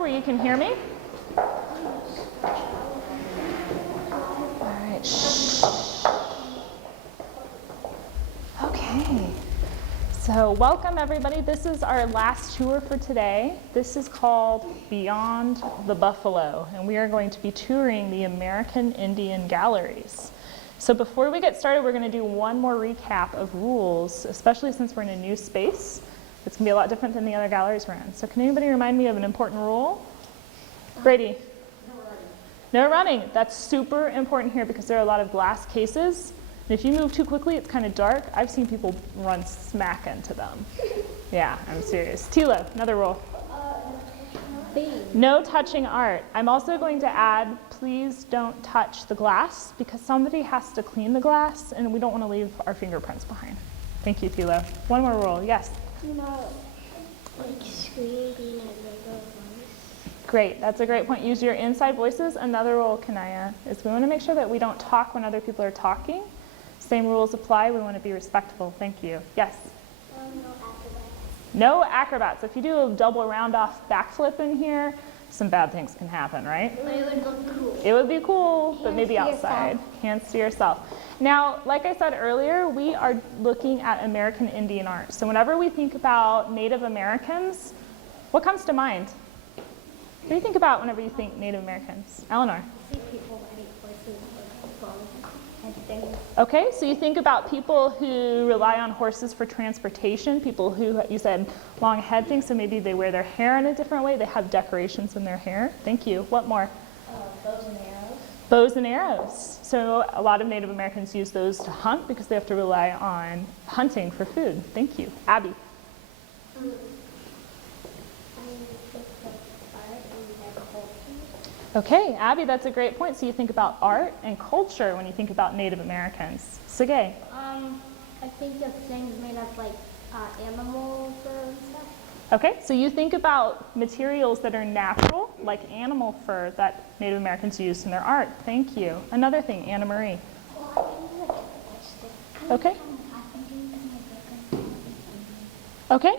Where you can hear me? All right. Shh. Okay. So welcome everybody. This is our last tour for today. This is called Beyond the Buffalo, and we are going to be touring the American Indian Galleries. So before we get started, we're going to do one more recap of rules, especially since we're in a new space. It's going to be a lot different than the other galleries we're in. So can anybody remind me of an important rule? Brady? No running. That's super important here because there are a lot of glass cases. And if you move too quickly, it's kind of dark. I've seen people run smack into them. Yeah, I'm serious. Tilo, another rule. No touching art. I'm also going to add, please don't touch the glass because somebody has to clean the glass and we don't want to leave our fingerprints behind. Thank you, Tilo. One more rule. Yes? You know, like screen being a regular voice. Great, that's a great point. Use your inside voices. Another rule, Kanaya, is we want to make sure that we don't talk when other people are talking. Same rules apply. We want to be respectful. Thank you. Yes? No acrobats. No acrobats. If you do a double round off backflip in here, some bad things can happen, right? But it would look cool. It would be cool, but maybe Hands to outside. yourself. Hands to yourself. Now, like I said earlier, we are looking at American Indian art. So whenever we think about Native Americans, what comes to mind? What do you think about whenever you think Native Americans? Eleanor? See people riding horses or boats and things. Okay, so you think about people who rely on horses for transportation, people who, you said, long head things, so maybe they wear their hair in a different way, they have decorations in their hair. Thank you. What more? Bows and arrows. Bows and arrows. So a lot of Native Americans use those to hunt because they have to rely on hunting for food. Thank you. Abby? I think of art and their culture. Okay, Abby, that's a great point. So you think about art and culture when you think about Native Americans. Sige? I think of things made of like animal fur and stuff. Okay, so you think about materials that are natural, like animal fur that Native Americans use in their art. Thank you. Another thing, Anna Marie. Well, I think like lipstick. Okay. Okay,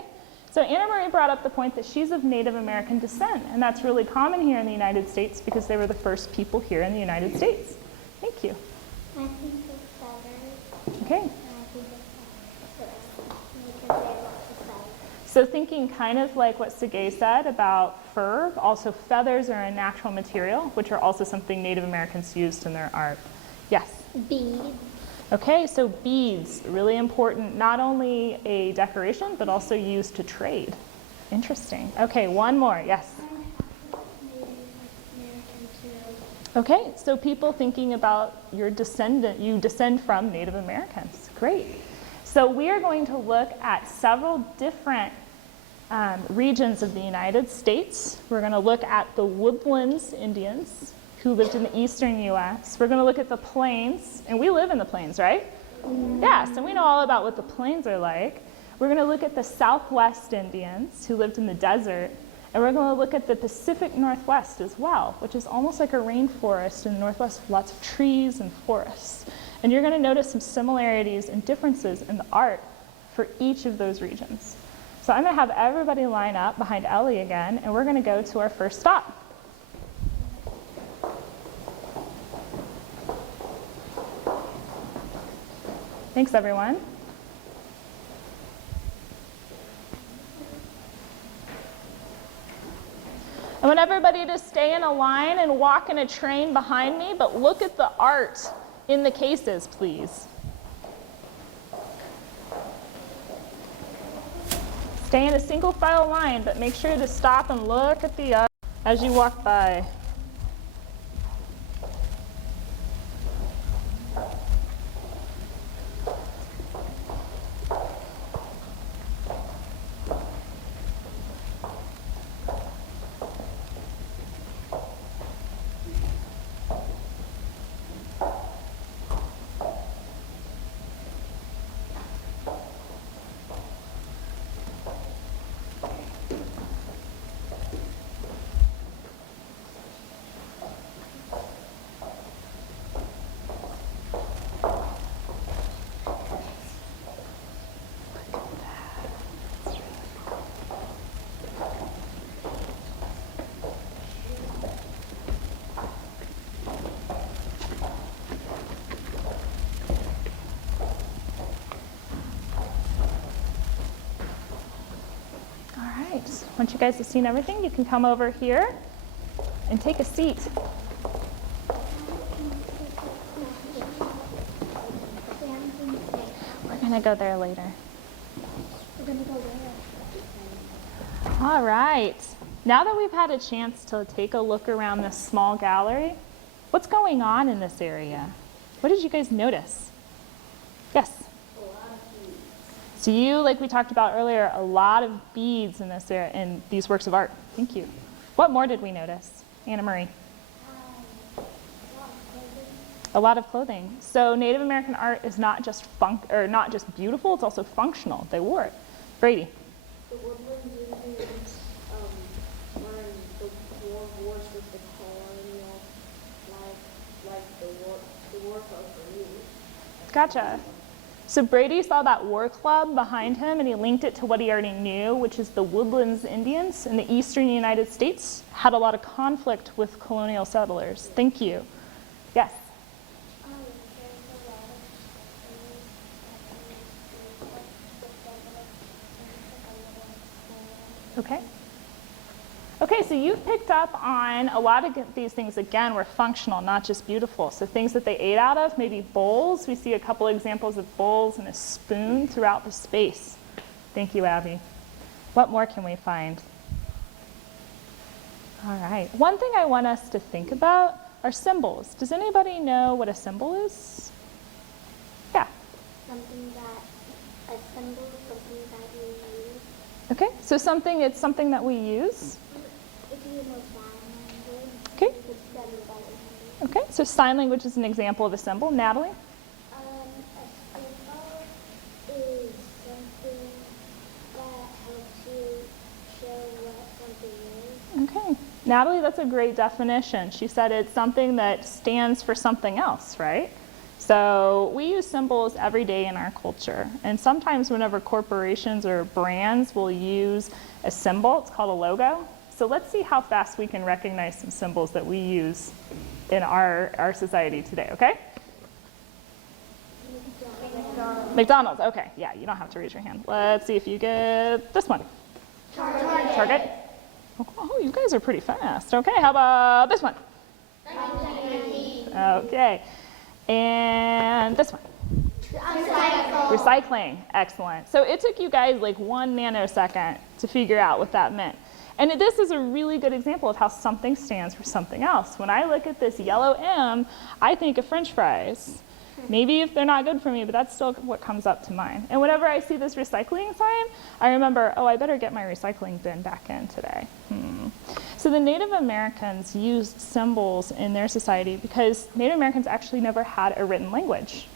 so Anna Marie brought up the point that she's of Native American descent, and that's really common here in the United States because they were the first people here in the United States. Thank you. I think of feathers. Okay. And I think of fur. Because they have lots of feathers. So thinking kind of like what Sige said about fur, also feathers are a natural material, which are also something Native Americans used in their art. Yes? Beads. Okay, so beads, really important, not only a decoration, but also used to trade. Interesting. Okay, one more, yes? Okay, so people thinking about your descendant, you descend from Native Americans. Great. So we are going to look at several different regions of the United States. We're going to look at the Woodlands Indians who lived in the eastern U.S. We're going to look at the plains, and we live in the plains, right? Yeah, so we know all about what the plains are like. We're going to look at the Southwest Indians who lived in the desert, and we're going to look at the Pacific Northwest as well, which is almost like a rainforest in the Northwest with lots of trees and forests. And you're going to notice some similarities and differences in the art for each of those regions. So I'm going to have everybody line up behind Ellie again, and we're going to go to our first stop. Thanks, everyone. I want everybody to stay in a line and walk in a train behind me, but look at the art in the cases, please. Stay in a single file line, but make sure to stop and look at the art as you walk by. Once you guys have seen everything, you can come over here and take a seat. We're going to go there later. We're gonna go there. All right. Now that we've had a chance to take a look around this small gallery, what's going on in this area? What did you guys notice? Yes? A lot of beads. So you, like we talked about earlier, a lot of beads in this area, in these works of art. Thank you. What more did we notice? Anna Marie? A lot of clothing. A lot of clothing. So Native American art is not just not just beautiful, it's also functional. They wore it. Brady? The woodland Indians learned the war wars with the colonial, like the war club for you. Gotcha. So Brady saw that war club behind him and he linked it to what he already knew, which is the Woodlands Indians in the eastern United States had a lot of conflict with colonial settlers. Thank you. Yes? Okay. Okay, so you've picked up on a lot of these things, again, were functional, not just beautiful. So things that they ate out of, maybe bowls. We see a couple examples of bowls and a spoon throughout the space. Thank you, Abby. What more can we find? All right. One thing I want us to think about are symbols. Does anybody know what a symbol is? Yeah. Something that, a symbol, something that you use. Okay, so it's something that we use. If you know sign language, Okay. you could send it by the symbol. Okay, so sign language is an example of a symbol. Natalie? A symbol is something that helps you show what something is. Okay. Natalie, that's a great definition. She said it's something that stands for something else, right? So we use symbols every day in our culture. And sometimes whenever corporations or brands will use a symbol, it's called a logo. So let's see how fast we can recognize some symbols that we use in our society today, okay? McDonald's, okay. Yeah, you don't have to raise your hand. Let's see if you get this one. Target. Oh, you guys are pretty fast. Okay, how about this one? Okay. And this one? Recycling. Excellent. So it took you guys like 1 nanosecond to figure out what that meant. And this is a really good example of how something stands for something else. When I look at this yellow M, I think of French fries. Maybe if they're not good for me, but that's still what comes up to mind. And whenever I see this recycling sign, I remember, oh, I better get my recycling bin back in today. So the Native Americans used symbols in their society because Native Americans actually never had a written language.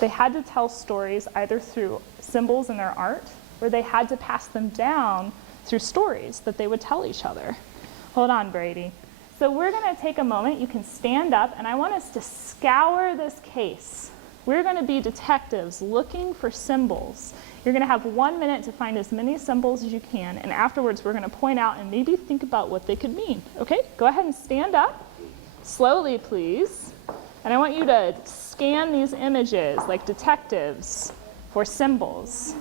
They had to tell stories either through symbols in their art, or they had to pass them down through stories that they would tell each other. Hold on, Brady. So we're going to take a moment. You can stand up, and I want us to scour this case. We're going to be detectives looking for symbols. You're going to have 1 minute to find as many symbols as you can, and afterwards we're going to point out and maybe think about what they could mean. Okay? Go ahead and stand up. Slowly, please. And I want you to scan these images like detectives for symbols.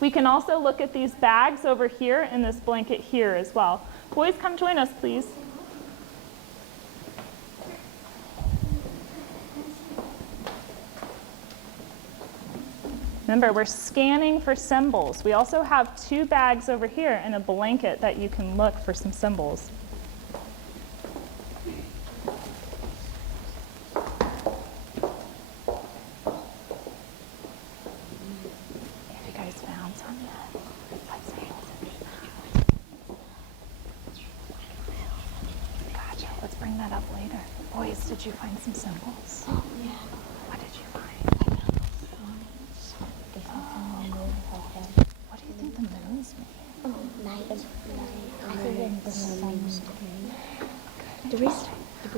We can also look at these bags over here and this blanket here as well. Boys, come join us, please. Remember, we're scanning for symbols. We also have 2 bags over here and a blanket that you can look for some symbols. Have you guys found some yet? Let's see. Gotcha. Let's bring that up later. Boys, did you find some symbols? Oh, yeah. What did you find? What do you think the moons mean? I think the sun's The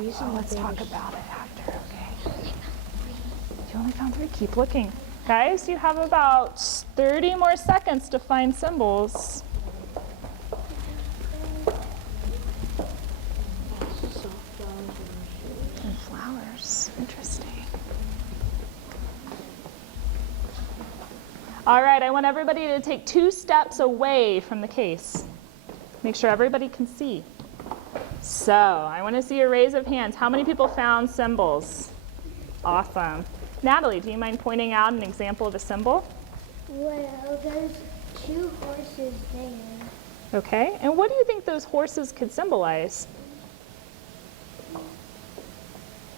reason let's talk about it after, okay? You only found 3. Keep looking. Guys, you have about 30 more seconds to find symbols. And flowers. Interesting. All right, I want everybody to take 2 steps away from the case. Make sure everybody can see. So I want to see a raise of hands. How many people found symbols? Awesome. Natalie, do you mind pointing out an example of a symbol? Well, there's 2 horses there. Okay, and what do you think those horses could symbolize?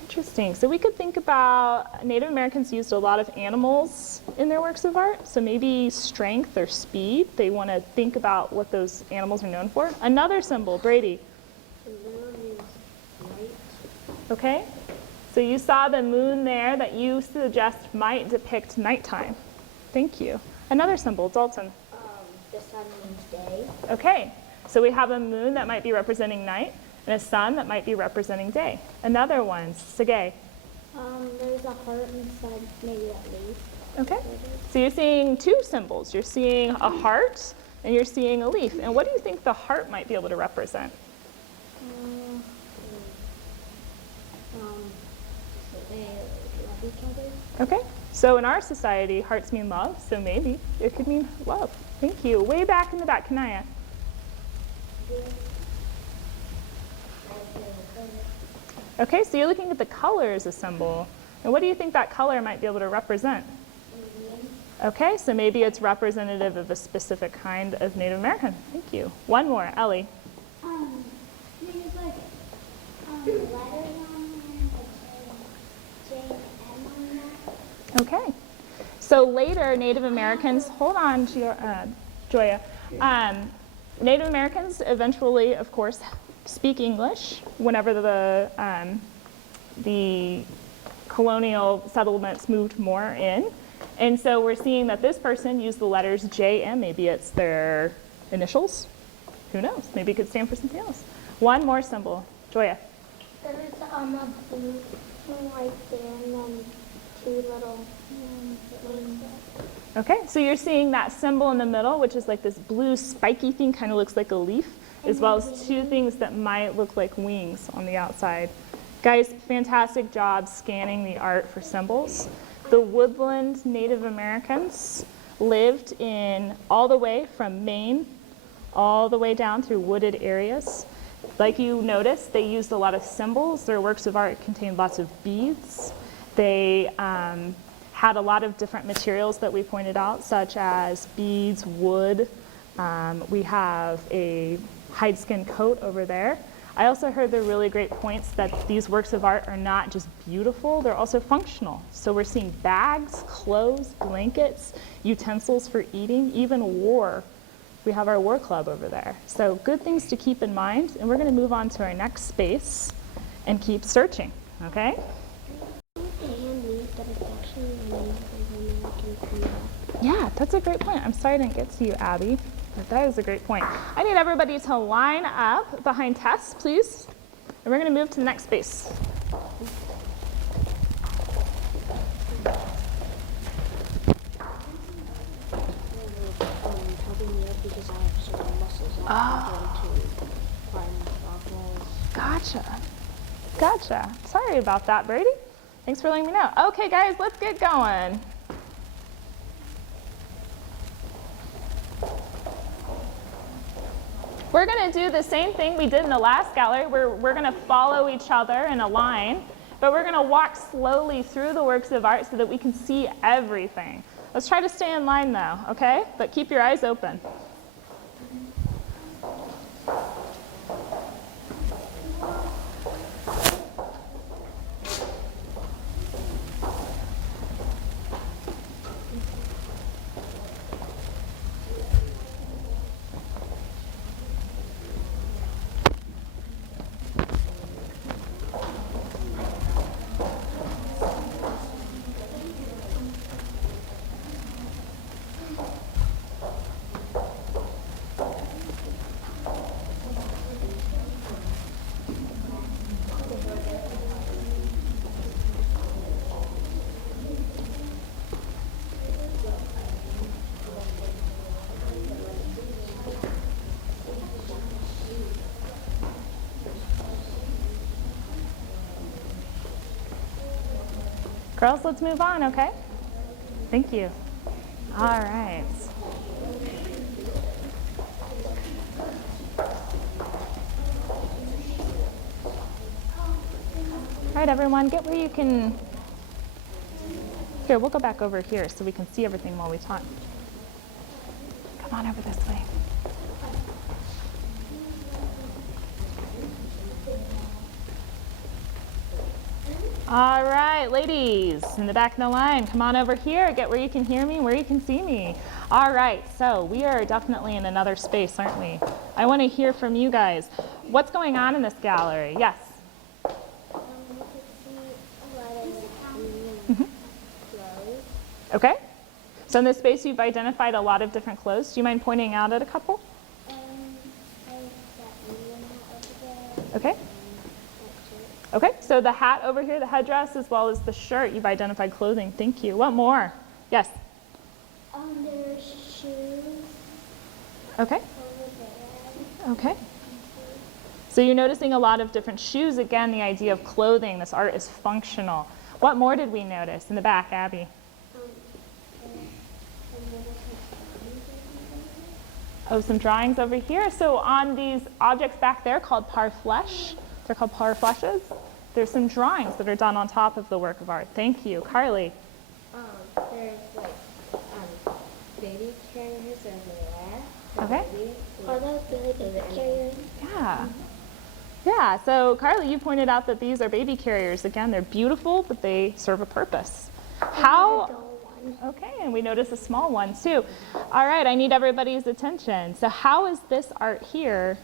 Interesting. So we could think about Native Americans used a lot of animals in their works of art. So maybe strength or speed. They want to think about what those animals are known for. Another symbol, Brady. The moon is light. Okay, so you saw the moon there that you suggest might depict nighttime. Thank you. Another symbol, Dalton. The sun means day. Okay, so we have a moon that might be representing night and a sun that might be representing day. Another one, Sige. There's a heart inside, maybe at least. Okay, so you're seeing 2 symbols. You're seeing a heart and you're seeing a leaf. And what do you think the heart might be able to represent? They love each other. Okay, so in our society, hearts mean love, so maybe it could mean love. Thank you. Way back in the back, Kanaya. Okay, so you're looking at the color as a symbol. And what do you think that color might be able to represent? Okay, so maybe it's representative of a specific kind of Native American. Thank you. One more, Ellie. There's like letters on there, J and M on that. Okay. So later, Native Americans, hold on, Joya. Native Americans eventually, of course, speak English whenever the colonial settlements moved more in. And so we're seeing that this person used the letters J-M. Maybe it's their initials. Who knows? Maybe it could stand for something else. One more symbol. Joya. There's a blue thing right there, and then 2 little wings. Okay, so you're seeing that symbol in the middle, which is like this blue spiky thing, kind of looks like a leaf, as well as 2 things that might look like wings on the outside. Guys, fantastic job scanning the art for symbols. The woodland Native Americans lived in all the way from Maine all the way down through wooded areas. Like you noticed, they used a lot of symbols. Their works of art contained lots of beads. They had a lot of different materials that we pointed out, such as beads, wood. We have a hide skin coat over there. I also heard the really great points that these works of art are not just beautiful, they're also functional. So we're seeing bags, clothes, blankets, utensils for eating, even war. We have our war club over there. So good things to keep in mind, and we're going to move on to our next space and keep searching, okay? Yeah, that's a great point. I'm sorry I didn't get to you, Abby, but that is a great point. I need everybody to line up behind Tess, please. And we're going to move to the next space. Gotcha. Gotcha. Sorry about that, Brady. Thanks for letting me know. Okay, guys, let's get going. We're going to do the same thing we did in the last gallery. We're going to follow each other in a line, but we're going to walk slowly through the works of art so that we can see everything. Let's try to stay in line though, okay? But keep your eyes open. Girls, let's move on, okay? Thank you. All right. right, everyone, get where you can. Here, we'll go back over here so we can see everything while we talk. Come on over this way. All right, ladies, in the back of the line, come on over here. Get where you can hear me, where you can see me. All right, so we are definitely in another space, aren't we? I want to hear from you guys. What's going on in this gallery? Yes? You can see a lot of clothes. Okay. So in this space, you've identified a lot of different clothes. Do you mind pointing out at a couple? Like that Indian hat over there. Okay. That shirt. Okay, so the hat over here, the headdress, as well as the shirt, you've identified clothing. Thank you. What more? Yes? There's shoes Okay. over there. Okay. So you're noticing a lot of different shoes. Again, the idea of clothing. This art is functional. What more did we notice? In the back, Abby. Oh, some drawings over here. So on these objects back there called parfleche, they're called parfleches. There's some drawings that are done on top of the work of art. Thank you. Carly. There's like baby carriers on the left. Okay. Are those really big carriers? Yeah. Yeah, so Carly, you pointed out that these are baby carriers. Again, they're beautiful, but they serve a purpose. How? Okay, and we notice a small one too. All right, I need everybody's attention. So how is this art here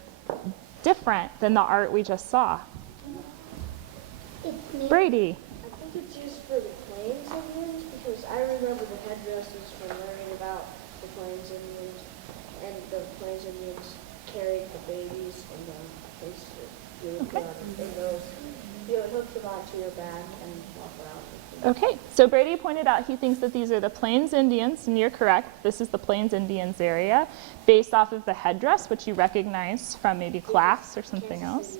different than the art we just saw? It's made Brady. I think it's used for the Plains Indians because I remember the headdresses from learning about the Plains Indians, and the Plains Indians carried the babies and then placed it. You would put on in those. You would hook them onto your back and walk around with them. Okay, so Brady pointed out he thinks that these are the Plains Indians, and you're correct. This is the Plains Indians area, based off of the headdress, which you recognize from maybe class or something else.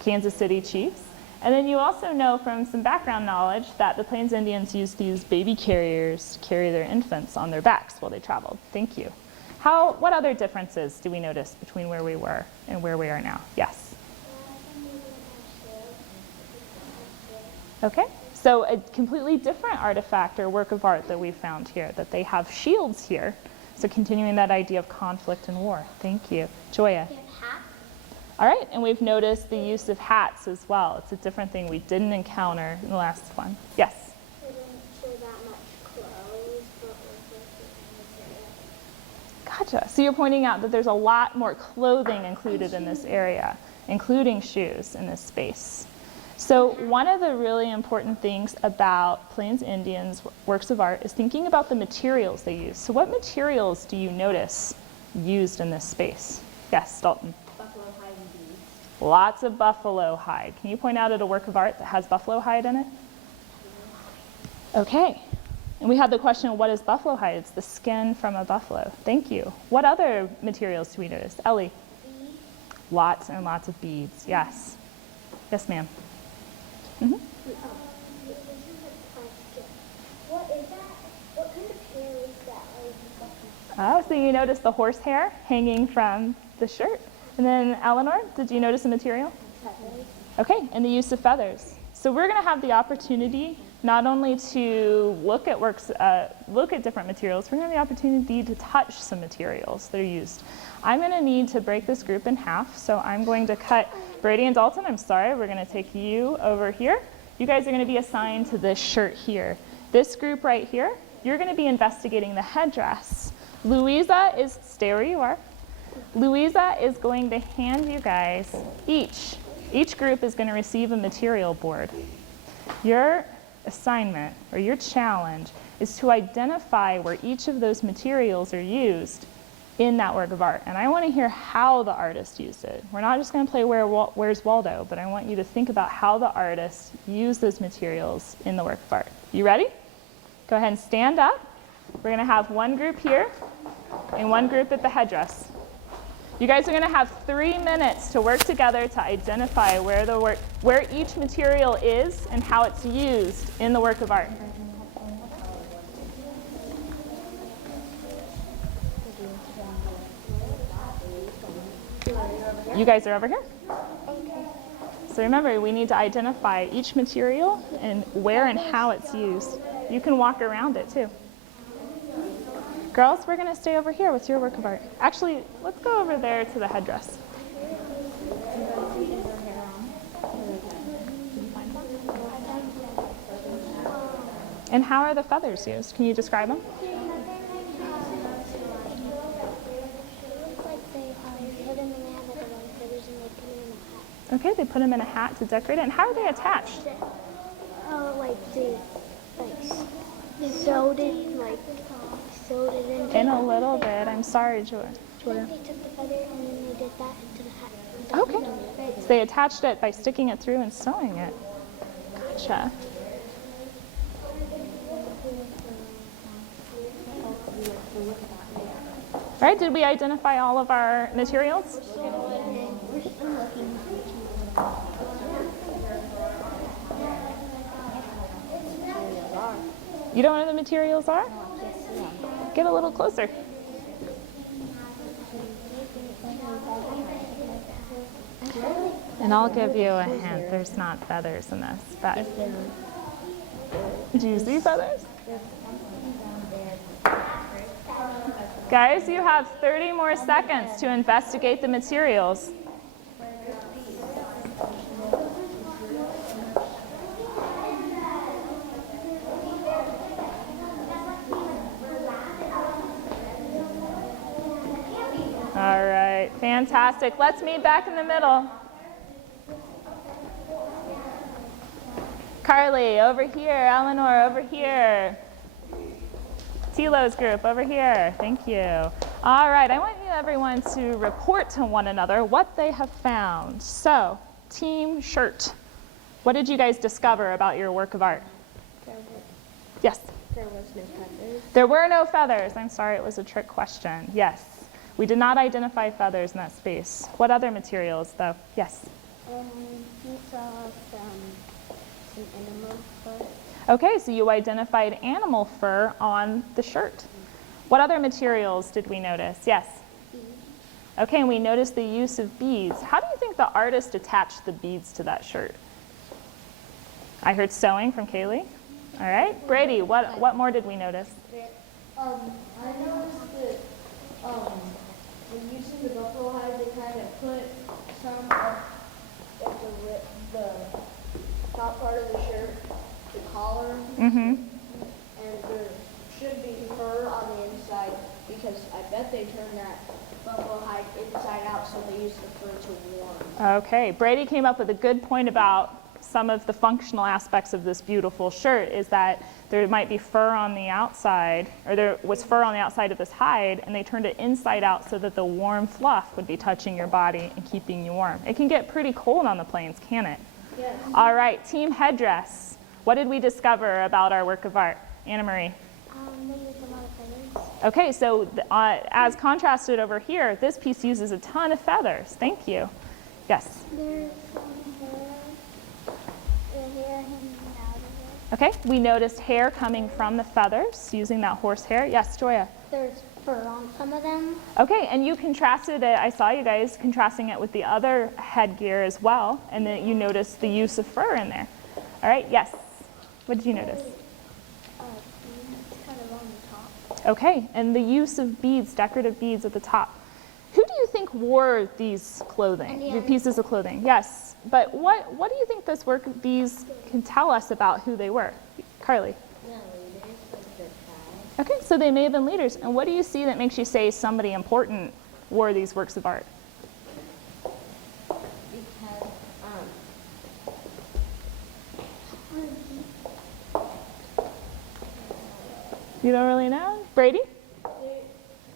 Kansas City Chiefs. And then you also know from some background knowledge that the Plains Indians used these baby carriers to carry their infants on their backs while they traveled. Thank you. What other differences do we notice between where we were and where we are now? Yes? Okay, so a completely different artifact or work of art that we found here, that they have shields here. So continuing that idea of conflict and war. Thank you. Joya. They have hats. All right, and we've noticed the use of hats as well. It's a different thing we didn't encounter in the last one. Yes? They didn't show that much clothes, but Gotcha. So you're pointing out that there's a lot more clothing included in this area, including shoes in this space. So one of the really important things about Plains Indians' works of art is thinking about the materials they use. So what materials do you notice used in this space? Yes, Dalton. Buffalo hide and beads. Lots of buffalo hide. Can you point out at a work of art that has buffalo hide in it? Okay. And we had the question, what is buffalo hide? It's the skin from a buffalo. Thank you. What other materials do we notice? Ellie? beads. Lots and lots of beads. Yes. Yes, ma'am. Mm-hmm. This is a question. What is that? What kind of hair is that? Oh, so you notice the horsehair hanging from the shirt. And then Eleanor, did you notice a material? Feathers. Okay, and the use of feathers. So we're going to have the opportunity not only to look at different materials, we're going to have the opportunity to touch some materials that are used. I'm going to need to break this group in half, so I'm going to cut Brady and Dalton. I'm sorry, we're going to take you over here. You guys are going to be assigned to this shirt here. This group right here, you're going to be investigating the headdress. Louisa is, stay where you are. Louisa is going to hand you guys each group is going to receive a material board. Your assignment or your challenge is to identify where each of those materials are used in that work of art. And I want to hear how the artist used it. We're not just going to play Where's Waldo, but I want you to think about how the artist used those materials in the work of art. You ready? Go ahead and stand up. We're going to have one group here and one group at the headdress. You guys are going to have 3 minutes to work together to identify where each material is and how it's used in the work of art. You guys are over here? So remember, we need to identify each material and where and how it's used. You can walk around it too. Girls, we're going to stay over here with your work of art. Actually, let's go over there to the headdress. And how are the feathers used? Can you describe them? It looks like they put them in the hat with the feathers and they put them in a hat. Okay, they put them in a hat to decorate it. And how are they attached? They sewed it into. In a little bit. I'm sorry, Joy. They took the feather and then they did that into the hat. Okay. So they attached it by sticking it through and sewing it. Gotcha. All right, did we identify all of our materials? We're still looking. You don't know what the materials are? Get a little closer. And I'll give you a hint. There's not feathers in this, but do you see feathers? Guys, you have 30 more seconds to investigate the materials. All right, fantastic. Let's meet back in the middle. Carly, over here. Eleanor, over here. Tilo's group, over here. Thank you. All right, I want you everyone to report to one another what they have found. So, team shirt. What did you guys discover about your work of art? Yes? There was no feathers. There were no feathers. I'm sorry, it was a trick question. Yes. We did not identify feathers in that space. What other materials, though? Yes? We saw some animal fur. Okay, so you identified animal fur on the shirt. What other materials did we notice? Yes? Okay, and we noticed the use of beads. How do you think the artist attached the beads to that shirt? I heard sewing from Kaylee. All right, Brady, what more did we notice? I noticed that when using the buffalo hide, they kind of put some of the top part of the shirt, the collar, and there should be fur on the inside because I bet they turn that buffalo hide inside out so they use the fur to warm. Okay, Brady came up with a good point about some of the functional aspects of this beautiful shirt is that there might be fur on the outside, or there was fur on the outside of this hide, and they turned it inside out so that the warm fluff would be touching your body and keeping you warm. It can get pretty cold on the plains, can it? Yes. All right, team headdress. What did we discover about our work of art? Anna Marie. They used a lot of feathers. Okay, so as contrasted over here, this piece uses a ton of feathers. Thank you. Yes? There's some hair. The hair hanging out of it. Okay, we noticed hair coming from the feathers, using that horse hair. Yes, Joya? There's fur on some of them. Okay, and you contrasted it, I saw you guys contrasting it with the other headgear as well, and then you noticed the use of fur in there. All right, yes? What did you notice? It's kind of on the top. Okay, and the use of beads, decorative beads at the top. Who do you think wore these clothing, the pieces of clothing? Yes, but what do you think these can tell us about who they were? Carly? Okay, so they may have been leaders. And what do you see that makes you say somebody important wore these works of art? Because You don't really know? Brady?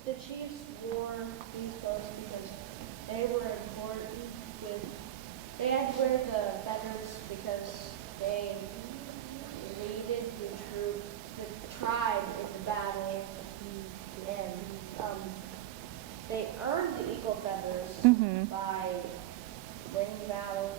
The chiefs wore these clothes because they were important they had to wear the feathers because they leaded the tribe in the battle, and they earned the eagle feathers by winning battles.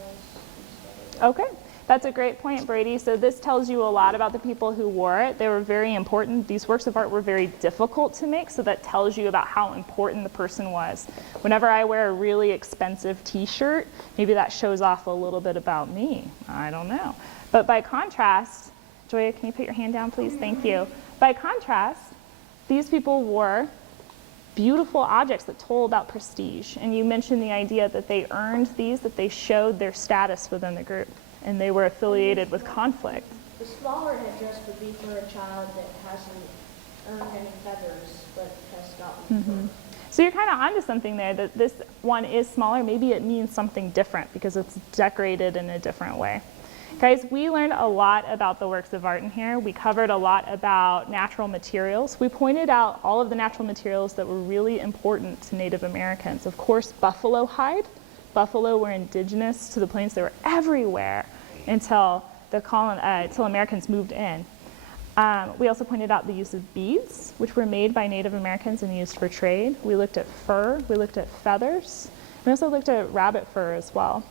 Okay, That's a great point, Brady. So this tells you a lot about the people who wore it. They were very important. These works of art were very difficult to make, so that tells you about how important the person was. Whenever I wear a really expensive t-shirt, maybe that shows off a little bit about me. I don't know. But by contrast, Joya, can you put your hand down, please? Thank you. By contrast, these people wore beautiful objects that told about prestige. And you mentioned the idea that they earned these, that they showed their status within the group, and they were affiliated with conflict. The smaller headdress would be for a child that hasn't earned any feathers, but has gotten fur. So you're kind of onto something there, that this one is smaller. Maybe it means something different because it's decorated in a different way. Guys, we learned a lot about the works of art in here. We covered a lot about natural materials. We pointed out all of the natural materials that were really important to Native Americans. Of course, buffalo hide. Buffalo were indigenous to the plains. They were everywhere until Americans moved in. We also pointed out the use of beads, which were made by Native Americans and used for trade. We looked at fur. We looked at feathers. We also looked at rabbit fur as well.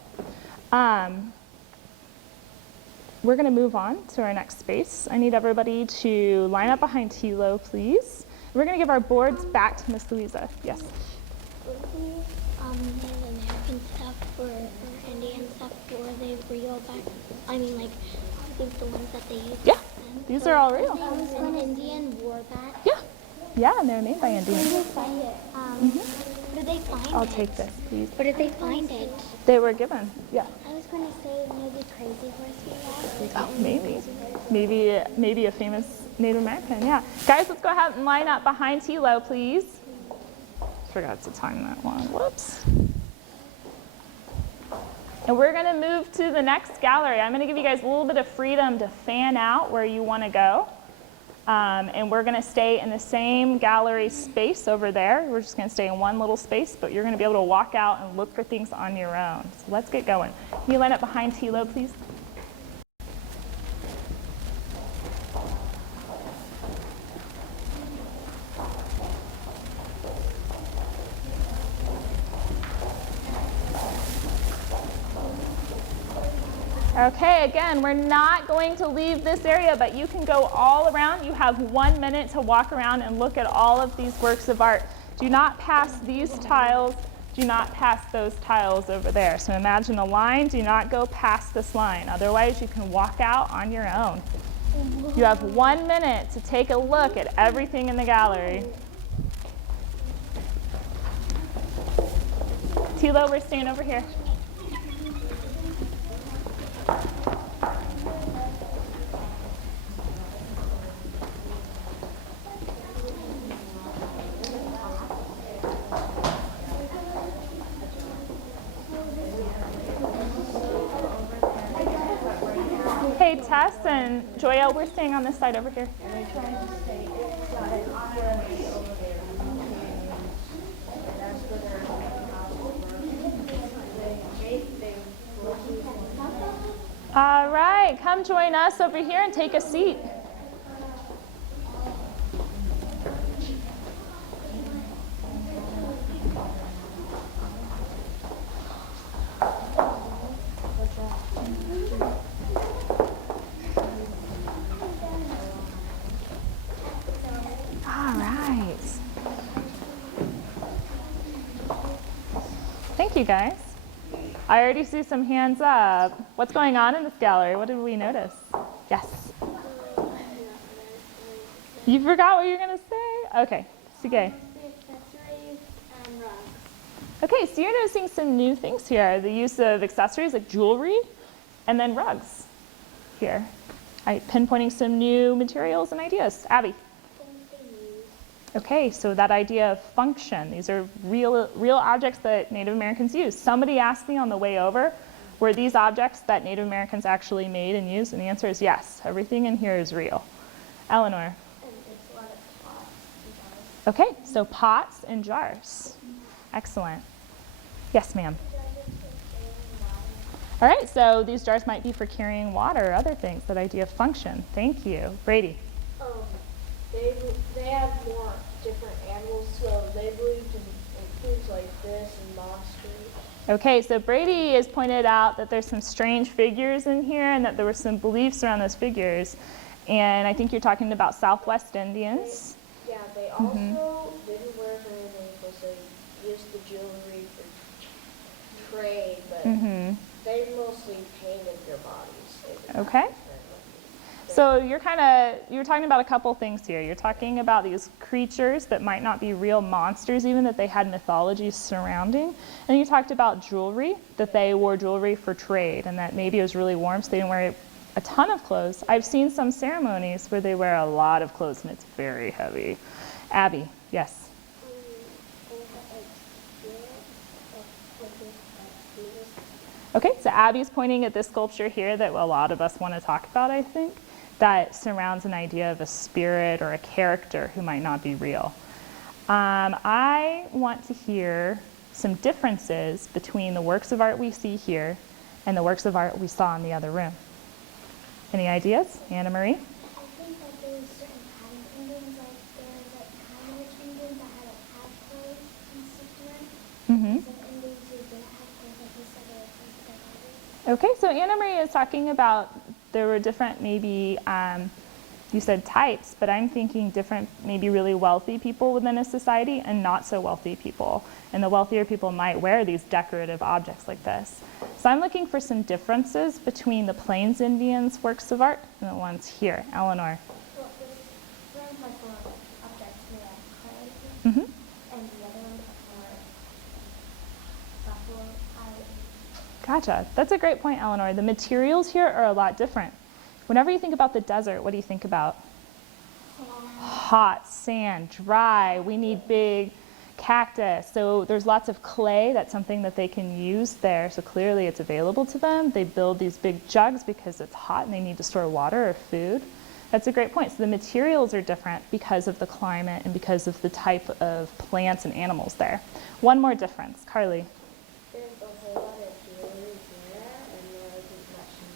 We're going to move on to our next space. I need everybody to line up behind Tilo, please. We're going to give our boards back to Miss Louisa. Yes? Native American stuff or Indian stuff, were they real back? I mean, like, the ones that they used Yeah, back then? these are all real. An Indian wore that? Yeah, yeah, and they're made by Indians. Where did they find it? Where did they find it? I'll take this, please. Where did they find it? They were given, yeah. I was going to say maybe Crazy Horse. Oh, maybe. Maybe a famous Native American, yeah. Guys, let's go ahead and line up behind Tilo, please. Forgot to time that one, whoops. And we're gonna move to the next gallery. I'm gonna give you guys a little bit of freedom to fan out where you wanna go. And we're gonna stay in the same gallery space over there. We're just gonna stay in one little space, but you're gonna be able to walk out and look for things on your own. So let's get going. Can you line up behind Tilo, please? Okay, again, we're not going to leave this area, but you can go all around. You have 1 minute to walk around and look at all of these works of art. Do not pass these tiles. Do not pass those tiles over there. So imagine a line. Do not go past this line. Otherwise, you can walk out on your own. You have 1 minute to take a look at everything in the gallery. Tilo, we're staying over here. Hey, Tess and Joya, we're staying on this side over here. All right, come join us over here and take a seat. All right. Thank you, guys. I already see some hands up. What's going on in this gallery? What did we notice? Yes. You forgot what you were going to say? Okay. Sige. The accessories and rugs. Okay, so you're noticing some new things here. The use of accessories like jewelry and then rugs here. Pinpointing some new materials and ideas. Abby. Okay, so that idea of function. These are real objects that Native Americans use. Somebody asked me on the way over, were these objects that Native Americans actually made and used? And the answer is yes. Everything in here is real. Eleanor. It's a lot of pots and jars. Okay, so pots and jars. Excellent. Yes, ma'am. All right, so these jars might be for carrying water or other things, that idea of function. Thank you. Brady. They have more different animals, so they believed in foods like this and monsters. Okay, so Brady has pointed out that there's some strange figures in here and that there were some beliefs around those figures. And I think you're talking about Southwest Indians. Yeah, they also didn't wear very many clothes. They used the jewelry for trade, but they mostly painted their bodies. They did not Okay. use very much. So you're talking about a couple things here. You're talking about these creatures that might not be real monsters, even that they had mythologies surrounding. And you talked about jewelry, that they wore jewelry for trade, and that maybe it was really warm, so they didn't wear a ton of clothes. I've seen some ceremonies where they wear a lot of clothes, and it's very heavy. Abby, yes. Okay, so Abby's pointing at this sculpture here that a lot of us want to talk about, I think, that surrounds an idea of a spirit or a character who might not be real. I want to hear some differences between the works of art we see here and the works of art we saw in the other room. Any ideas? Anna Marie? I think that there's certain kind of Indians, like there's like kind of rich Indians that had like half clothes and stuff to wear. Some Indians who didn't have clothes, like you said, they were clothes. Okay, so Anna Marie is talking about there were different maybe, you said types, but I'm thinking different maybe really wealthy people within a society and not so wealthy people. And the wealthier people might wear these decorative objects like this. So I'm looking for some differences between the Plains Indians' works of art and the ones here. Eleanor. Well, there's one like for objects made out of clay, and the other one for buffalo hide. Gotcha. That's a great point, Eleanor. The materials here are a lot different. Whenever you think about the desert, what do you think about? Hot, sand, dry. We need big cactus. So there's lots of clay. That's something that they can use there. So clearly it's available to them. They build these big jugs because it's hot and they need to store water or food. That's a great point. So the materials are different because of the climate and because of the type of plants and animals there. One more difference. Carly. There's a whole lot of jewelry here, and there isn't much in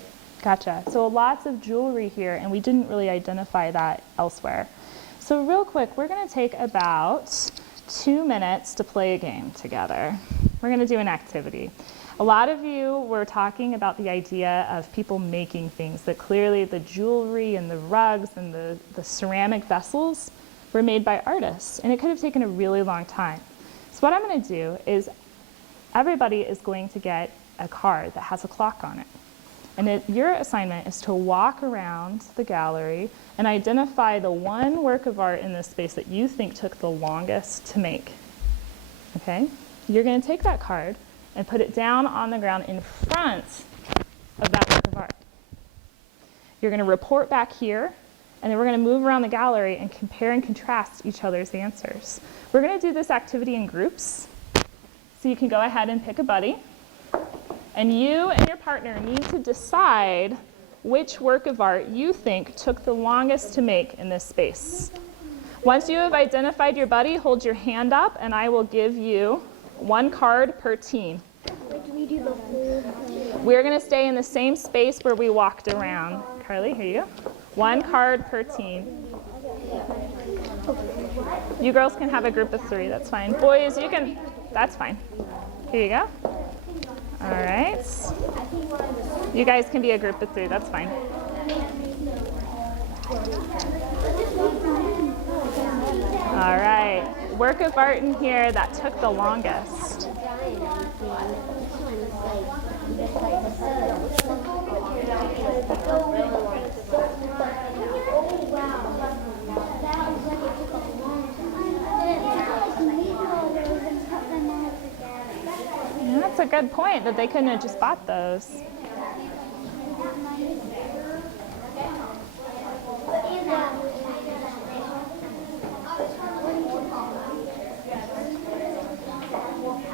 here. Gotcha. So lots of jewelry here, and we didn't really identify that elsewhere. So real quick, we're going to take about 2 minutes to play a game together. We're going to do an activity. A lot of you were talking about the idea of people making things, that clearly the jewelry and the rugs and the ceramic vessels were made by artists, and it could have taken a really long time. So what I'm going to do is everybody is going to get a card that has a clock on it. And your assignment is to walk around the gallery and identify the one work of art in this space that you think took the longest to make. Okay? You're going to take that card and put it down on the ground in front of that work of art. You're going to report back here, and then we're going to move around the gallery and compare and contrast each other's answers. We're going to do this activity in groups. So you can go ahead and pick a buddy. And you and your partner need to decide which work of art you think took the longest to make in this space. Once you have identified your buddy, hold your hand up, and I will give you 1 card per team. We're going to stay in the same space where we walked around. Carly, here you go. 1 card per team. You girls can have a group of 3, that's fine. Boys, you can, that's fine. Here you go. All right. You guys can be a group of 3, that's fine. All right. Work of art in here that took the longest. Yeah, that's a good point, that they couldn't have just bought those.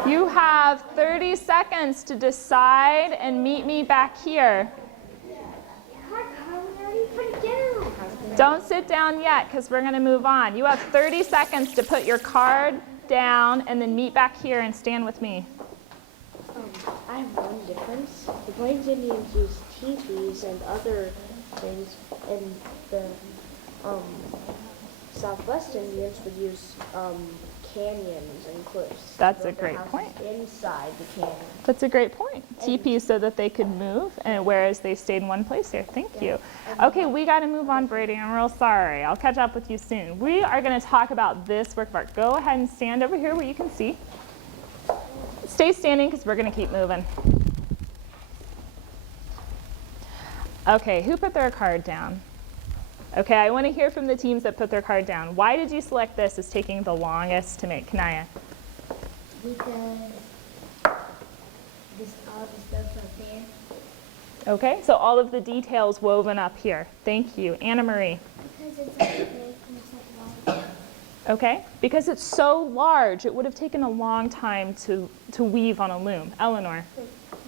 You have 30 seconds to decide and meet me back here. Don't sit down yet because we're going to move on. You have 30 seconds to put your card down and then meet back here and stand with me. I have one difference. The Plains Indians used teepees and other things, and the Southwest Indians would use canyons and cliffs. That's Built a their great houses point. inside the canyon. That's a great point. Teepees so that they could move, and whereas they stayed in one place here. Thank you. Okay, we got to move on, Brady. I'm real sorry. I'll catch up with you soon. We are going to talk about this work of art. Go ahead and stand over here where you can see. Stay standing because we're going to keep moving. Okay, who put their card down? Okay, I want to hear from the teams that put their card down. Why did you select this as taking the longest to make, Kanaya? Because all the stuff up there. Okay, so all of the details woven up here. Thank you. Anna Marie. Because it's like big and it's like long. Okay, because it's so large, it would have taken a long time to weave on a loom. Eleanor.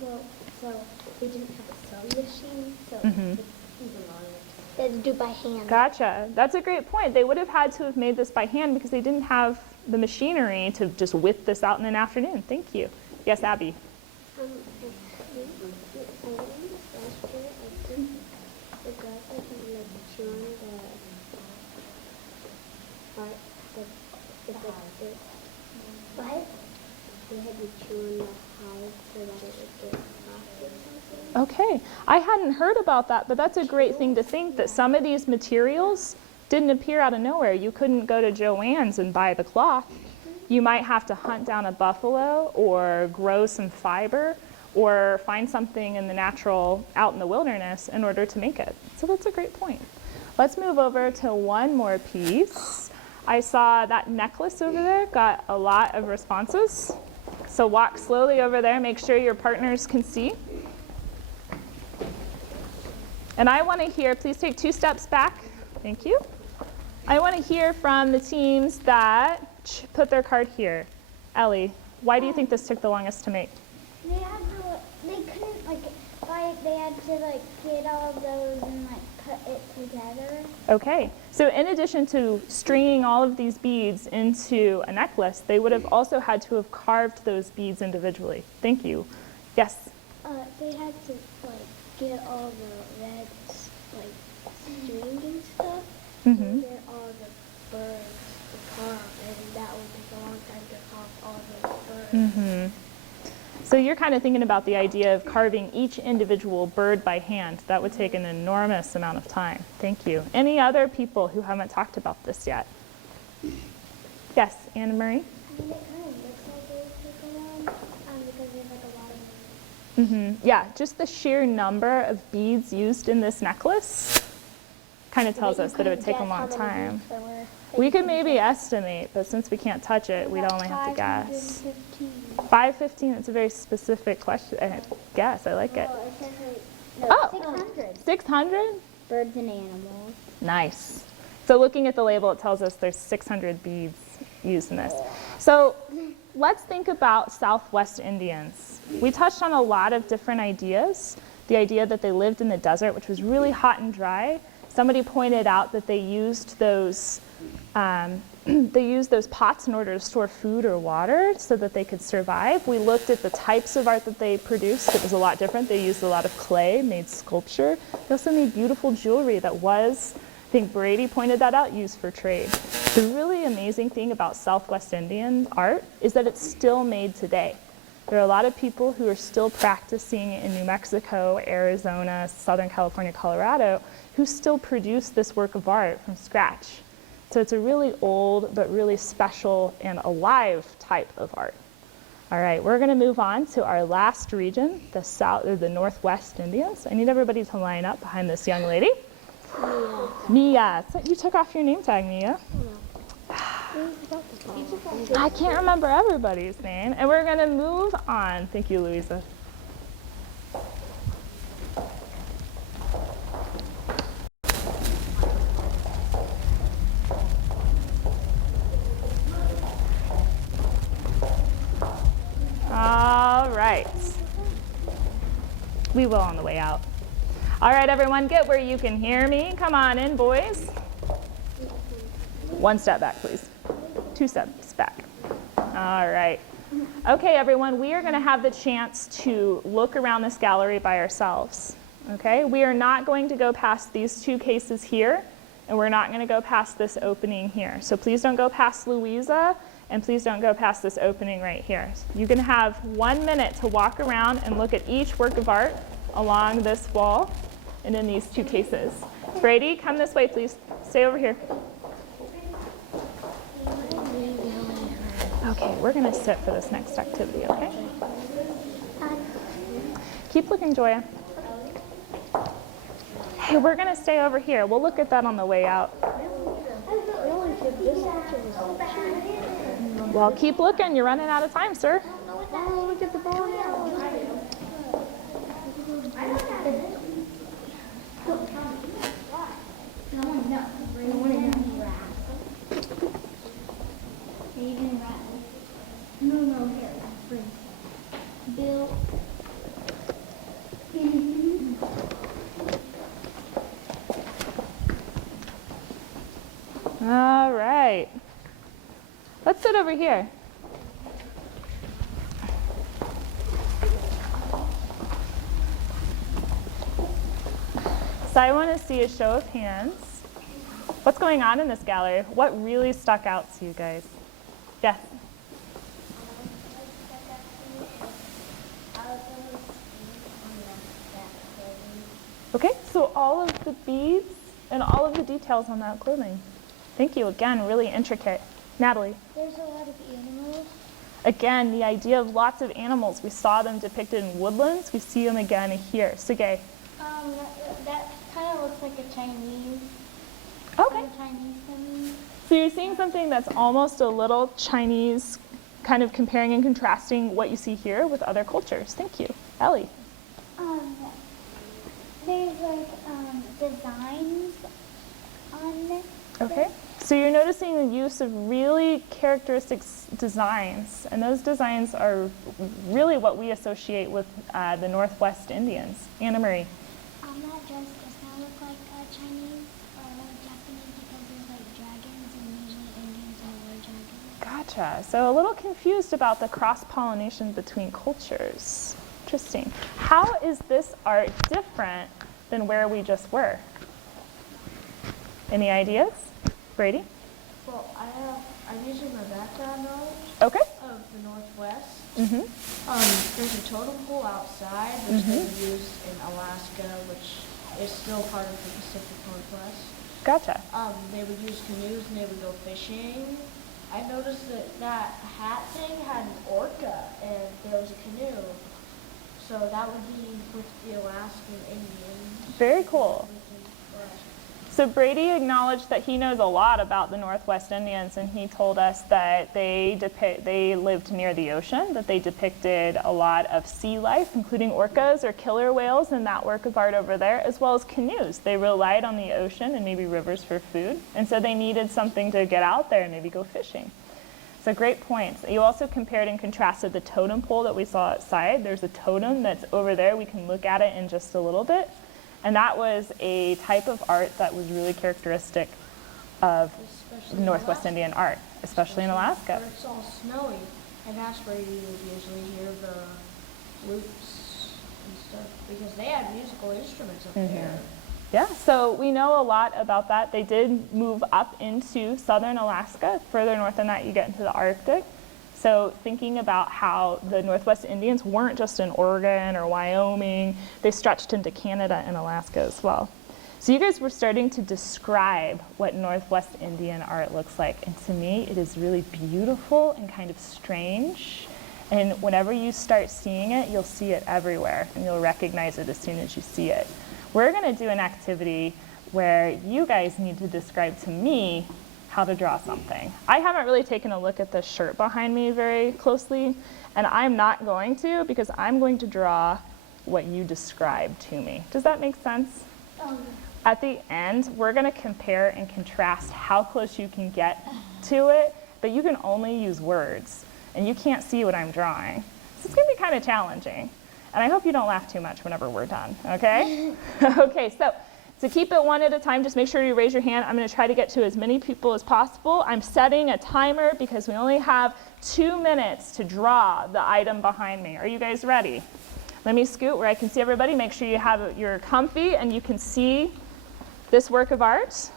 Well, so they didn't have a sewing machine, so Mhm. it's even longer. They had to do it by hand. Gotcha. That's a great point. They would have had to have made this by hand because they didn't have the machinery to just whip this out in an afternoon. Thank you. Yes, Abby. I learned this last year. I think the girls had to like chewing what? They had to chew on the hide so that it would get soft or something. Okay, I hadn't heard about that, but that's a great thing to think that some of these materials didn't appear out of nowhere. You couldn't go to Joann's and buy the cloth. You might have to hunt down a buffalo or grow some fiber or find something in the natural, out in the wilderness in order to make it. So that's a great point. Let's move over to one more piece. I saw that necklace over there got a lot of responses. So walk slowly over there, make sure your partners can see. And I want to hear, please take 2 steps back. Thank you. I want to hear from the teams that put their card here. Ellie, why do you think this took the longest to make? They couldn't they had to like get all of those and like put it together. Okay, so in addition to stringing all of these beads into a necklace, they would have also had to have carved those beads individually. Thank you. Yes? They had to like get all the red like strings and stuff. Mm-hmm. And get all the birds to carve, and that would take a long time to carve all those birds. Mm-hmm. So you're kind of thinking about the idea of carving each individual bird by hand. That would take an enormous amount of time. Thank you. Any other people who haven't talked about this yet? Yes, Anna Marie? I mean, it kind of looks like it would take a long because there's like a lot of Mm-hmm. Yeah, just the sheer number of beads used in this necklace kind of tells us that it would take a long time. We could maybe estimate, but since we can't touch it, we'd only have to guess. 515, it's a very specific question. Guess, I like it. Oh, 600 600? birds and animals. Nice. So looking at the label, it tells us there's 600 beads used in this. So let's think about Southwest Indians. We touched on a lot of different ideas. The idea that they lived in the desert, which was really hot and dry. Somebody pointed out that they used those pots in order to store food or water so that they could survive. We looked at the types of art that they produced. It was a lot different. They used a lot of clay, made sculpture. They also made beautiful jewelry that was, I think Brady pointed that out, used for trade. The really amazing thing about Southwest Indian art is that it's still made today. There are a lot of people who are still practicing in New Mexico, Arizona, Southern California, Colorado, who still produce this work of art from scratch. So it's a really old but really special and alive type of art. All right, we're going to move on to our last region, the South or the Northwest Indians. I need everybody to line up behind this young lady. Mia. So you took off your name tag, Mia. I can't remember everybody's name, and we're going to move on. Thank you, Louisa. All right. We will on the way out. All right, everyone, get where you can hear me. Come on in, boys. 1 step back, please. 2 steps back. All right. Okay, everyone, we are going to have the chance to look around this gallery by ourselves. Okay, we are not going to go past these 2 cases here, and we're not going to go past this opening here. So please don't go past Louisa And please don't go past this opening right here. You can have 1 minute to walk around and look at each work of art along this wall and in these two cases. Brady, come this way, please. Stay over here. Okay, we're going to sit for this next activity, okay? Keep looking, Joya. Hey, we're going to stay over here. We'll look at that on the way out. Well, keep looking. You're running out of time, sir. Oh, look at the ball now. Bill. All right. Let's sit over here. So I want to see a show of hands. What's going on in this gallery? What really stuck out to you guys? Yes? Okay, so all of the beads and all of the details on that clothing. Thank you. Again, really intricate. Natalie? There's a lot of animals. Again, the idea of lots of animals. We saw them depicted in woodlands. We see them again here. Sigay? That kind of looks like a Chinese. Okay. Chinese thing. So you're seeing something that's almost a little Chinese, kind of comparing and contrasting what you see here with other cultures. Thank you. Ellie? There's like designs on it. Okay. So you're noticing the use of really characteristic designs, and those designs are really what we associate with the Northwest Indians. Anna Marie? That dress does not look like Chinese or Japanese because there's like dragons and usually Indians don't wear dragons. Gotcha. So a little confused about the cross-pollination between cultures. Interesting. How is this art different than where we just were? Any ideas? Brady? Well, I'm using my background knowledge Okay. of the Northwest. Mm-hmm. There's a totem pole outside, which they would use in Alaska, which is still part of the Pacific Northwest. Gotcha. They would use canoes and they would go fishing. I noticed that hat thing had an orca and there was a canoe. So that would be with the Alaskan Indians. Very cool. So Brady acknowledged that he knows a lot about the Northwest Indians, and he told us that they lived near the ocean, that they depicted a lot of sea life, including orcas or killer whales in that work of art over there, as well as canoes. They relied on the ocean and maybe rivers for food, and so they needed something to get out there and maybe go fishing. So great points. You also compared and contrasted the totem pole that we saw outside. There's a totem that's over there. We can look at it in just a little bit. And that was a type of art that was really characteristic of Northwest Indian art, especially in Alaska. Where it's all snowy, and that's where you would usually hear the flutes and stuff, because they had musical instruments up there. Yeah, so we know a lot about that. They did move up into southern Alaska. Further north than that, you get into the Arctic. So thinking about how the Northwest Indians weren't just in Oregon or Wyoming, they stretched into Canada and Alaska as well. So you guys were starting to describe what Northwest Indian art looks like. And to me, it is really beautiful and kind of strange. And whenever you start seeing it, you'll see it everywhere, and you'll recognize it as soon as you see it. We're going to do an activity where you guys need to describe to me how to draw something. I haven't really taken a look at the shirt behind me very closely, and I'm not going to, because I'm going to draw what you described to me. Does that make sense? At the end, we're going to compare and contrast how close you can get to it, but you can only use words, and you can't see what I'm drawing. So it's going to be kind of challenging, and I hope you don't laugh too much whenever we're done, okay? Okay, so to keep it one at a time, just make sure you raise your hand. I'm going to try to get to as many people as possible. I'm setting a timer because we only have 2 minutes to draw the item behind me. Are you guys ready? Let me scoot where I can see everybody. Make sure you're comfy and you can see this work of art.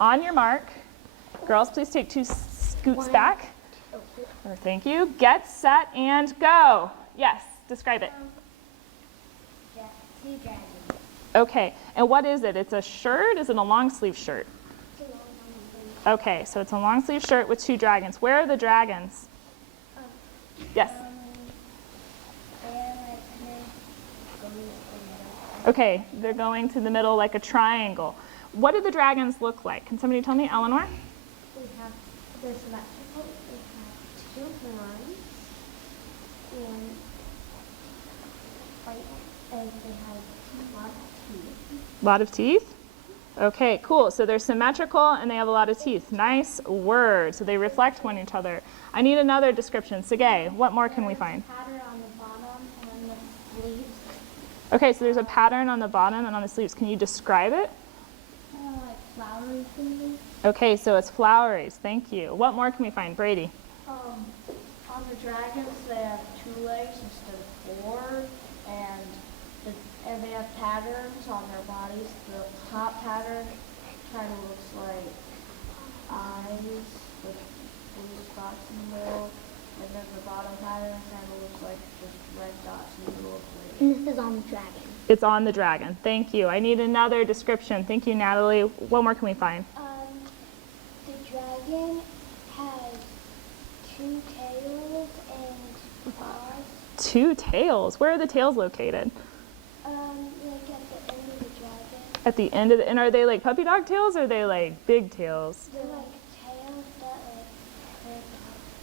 On your mark. Girls, please take 2 scoots back. Thank you. Get set and go. Yes, describe it. Two dragons. Okay, and what is it? It's a shirt? Is it a long sleeve shirt? Two long sleeves. Okay, so it's a long sleeve shirt with two dragons. Where are the dragons? Yes. They're like going to the middle. Okay, they're going to the middle like a triangle. What do the dragons look like? Can somebody tell me, Eleanor? They're symmetrical. They have two horns and they have a lot of teeth. A lot of teeth? Okay, cool. So they're symmetrical and they have a lot of teeth. Nice word. So they reflect one each other. I need another description. Sige, what more can we find? Pattern on the bottom and the sleeves. Okay, so there's a pattern on the bottom and on the sleeves. Can you describe it? Kind of like flowery things. Okay, so it's floweries. Thank you. What more can we find? Brady? On the dragons, they have 2 legs instead of 4, and they have patterns on their bodies. The top pattern kind of looks like eyes with blue spots in the middle, and then the bottom pattern kind of looks like just red dots in the middle of the And this is on the dragon. It's on the dragon. Thank you. I need another description. Thank you, Natalie. What more can we find? The dragon has 2 tails and paws. 2 tails. Where are the tails located? Like at the end of the dragon. At the end of the, and are they like puppy dog tails or are they like big tails? They're like tails that like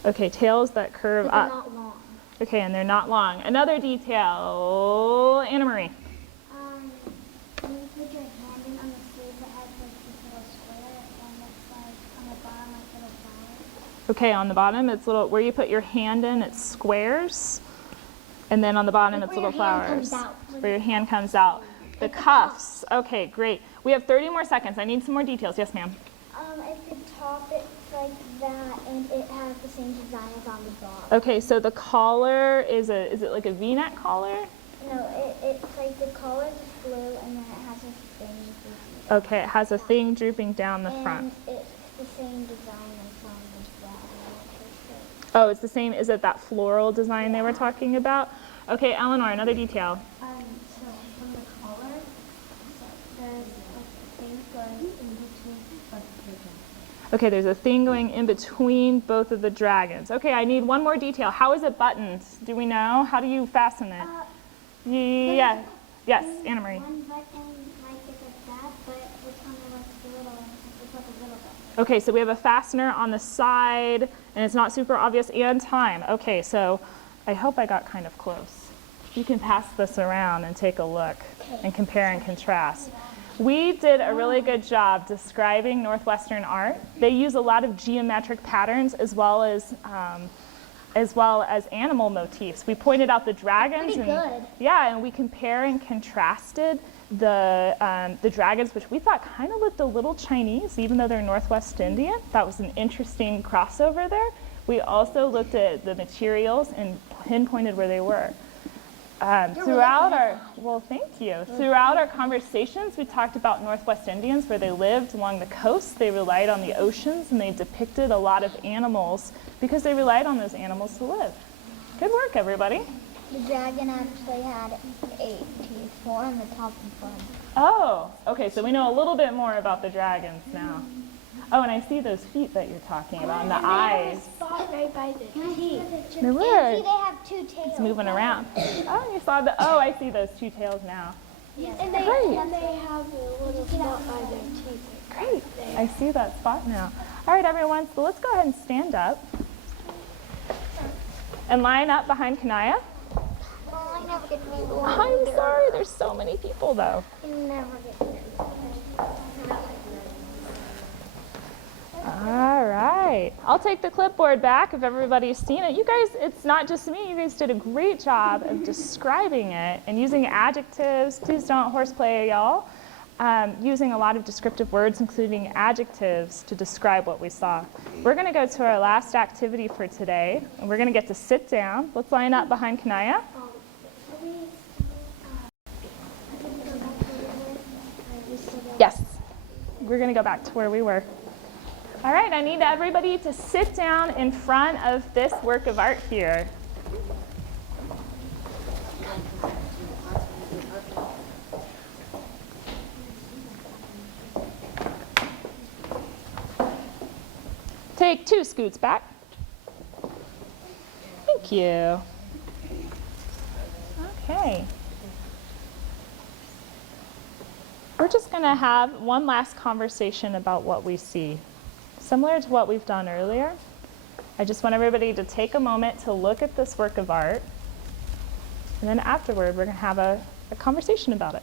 curve Okay, tails that curve up. But they're up. not long. Okay, and they're not long. Another detail, Anna Marie. When you put your hand in on the sleeve, it has like this little square, and it's like on the bottom like little flowers. Okay, on the bottom it's little, where you put your hand in, it's squares. And then on the bottom Like it's where little your hand flowers. comes out. Where your hand comes out. The cuffs. Okay, great. We have 30 more seconds. I need some more details. Yes, ma'am. At the top, it's like that, and it has the same design as on the bottom. Okay, so the collar is it like a V-neck collar? No, it's like the collar is blue, and then it has a thing. Okay, it has a thing drooping down the front. And it's the same design as on the bottom. Oh, it's the same. Is it that floral design they were talking about? Okay, Eleanor, another detail. So from the collar, there's like a thing going in between both of the dragons. Okay, there's a thing going in between both of the dragons. Okay, I need one more detail. How is it buttoned? Do we know? How do you fasten it? Yeah. Yes, Anna Marie. One button like it's like that, but it's on the like little, it's like a little button. Okay, so we have a fastener on the side, and it's not super obvious, and time. Okay, so I hope I got kind of close. You can pass this around and take a look and compare and contrast. We did a really good job describing Northwestern art. They use a lot of geometric patterns as well as animal motifs. We pointed out the dragons. Pretty good. Yeah, and we compare and contrasted the dragons, which we thought kind of looked a little Chinese, even though they're Northwest Indian. That was an interesting crossover there. We also looked at the materials and pinpointed where they were. Throughout our conversations, we talked about Northwest Indians, where they lived along the coast. They relied on the oceans, and they depicted a lot of animals because they relied on those animals to live. Good work, everybody. The dragon actually had 8 teeth, 4 on the top and front. Oh, okay, so we know a little bit more about the dragons now. Oh, and I see those feet that you're talking about, and the eyes. Spot right by the teeth. There were. And see, they have 2 tails. It's moving around. Oh, you saw the, oh, I see those 2 tails now. Yes. Great. And they have a little spot by their teeth. Great, I see that spot now. All right, everyone, so let's go ahead and stand up and line up behind Kanaya. Oh, I never get to meet one. I'm sorry, there's so many people though. I never get to meet one. All right, I'll take the clipboard back if everybody's seen it. You guys, it's not just me, you guys did a great job of describing it and using adjectives. Please don't horseplay, y'all. Using a lot of descriptive words, including adjectives, to describe what we saw. We're gonna go to our last activity for today, and we're gonna get to sit down. Let's line up behind Kanaya. Yes, we're gonna go back to where we were. All right, I need everybody to sit down in front of this work of art here. Take 2 scoots back. Thank you. Okay. We're just going to have one last conversation about what we see. Similar to what we've done earlier, I just want everybody to take a moment to look at this work of art, and then afterward we're going to have a conversation about it.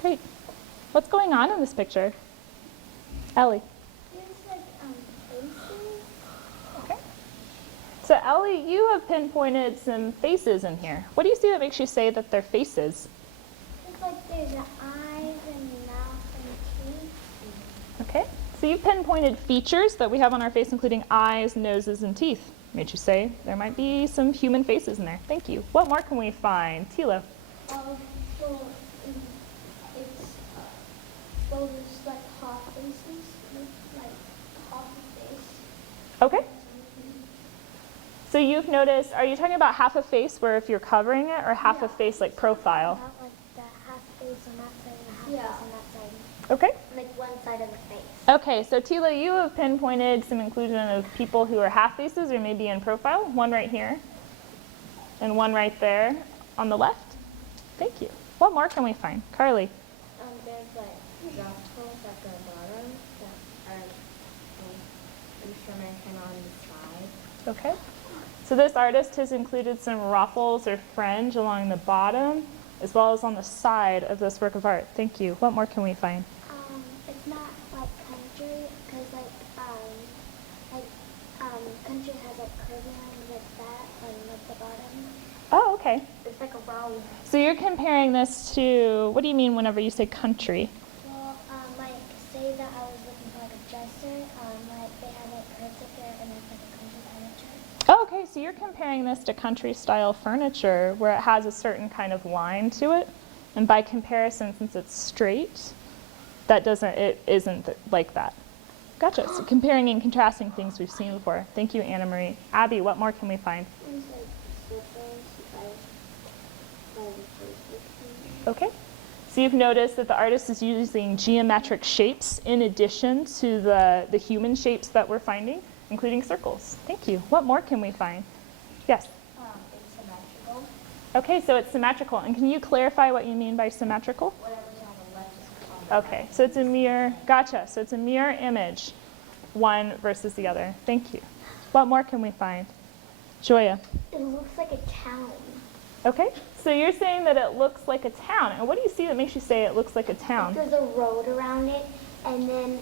Great. What's going on in this picture? Ellie. There's like faces. Okay. So Ellie, you have pinpointed some faces in here. What do you see that makes you say that they're faces? It's like there's eyes and mouth and teeth. Okay. So you pinpointed features that we have on our face, including eyes, noses, and teeth. Made you say there might be some human faces in there. Thank you. What more can we find? Tila. Well, it's there's like half faces, like half a face. Okay. So you've noticed, are you talking about half a face where if you're covering it, or half a face like profile? Have like the half face on that side and half face on that side. Okay. Like one side of the face. Okay, so Tila, you have pinpointed some inclusion of people who are half faces or maybe in profile. One right here and one right there on the left. Thank you. What more can we find? Carly. There's like waffles at the bottom that are instrumented on the side. Okay. So this artist has included some ruffles or fringe along the bottom as well as on the side of this work of art. Thank you. What more can we find? It's not like country, because country has like curvy lines like that on like the bottom. Oh, okay. It's like a round. So you're comparing this to, what do you mean whenever you say country? Well, like say that I was looking for like a dresser, like they have like curves up there and it's like a country furniture. Oh, okay, so you're comparing this to country style furniture where it has a certain kind of line to it. And by comparison, since it's straight, it isn't like that. Gotcha. So comparing and contrasting things we've seen before. Thank you, Anna Marie. Abby, what more can we find? There's like slippers, Okay. So you've noticed that the artist is using geometric shapes in addition to the human shapes that we're finding, including circles. Thank you. What more can we find? Yes? It's symmetrical. Okay, so it's symmetrical. And can you clarify what you mean by symmetrical? Whatever's on the left is on the Okay, so it's a mirror, gotcha. So it's a mirror image, one versus the other. Thank you. What more can we find? Joya. It looks like a town. Okay, so you're saying that it looks like a town. And what do you see that makes you say it looks like a town? There's a road around it, and then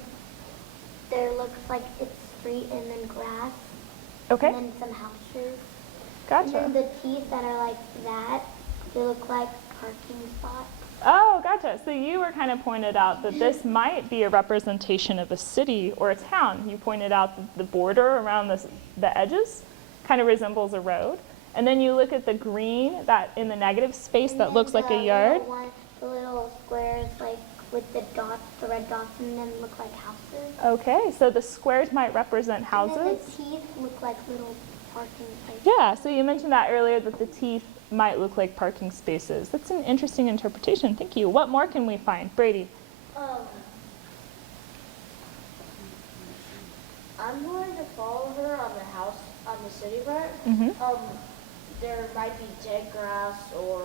there looks like it's street and then grass, Okay, and then some houses. gotcha. And then the teeth that are like that, they look like parking spots. Oh, gotcha. So you were kind of pointed out that this might be a representation of a city or a town. You pointed out that the border around the edges kind of resembles a road. And then you look at the green that in the negative space And that then looks like a yard. The little squares, like with the dots, the red dots, and then look like houses. Okay, so the squares might represent And houses. then the teeth look like little parking places. Yeah, so you mentioned that earlier, that the teeth might look like parking spaces. That's an interesting interpretation. Thank you. What more can we find? Brady. I'm going to follow her on the house on the city part. There might be dead grass or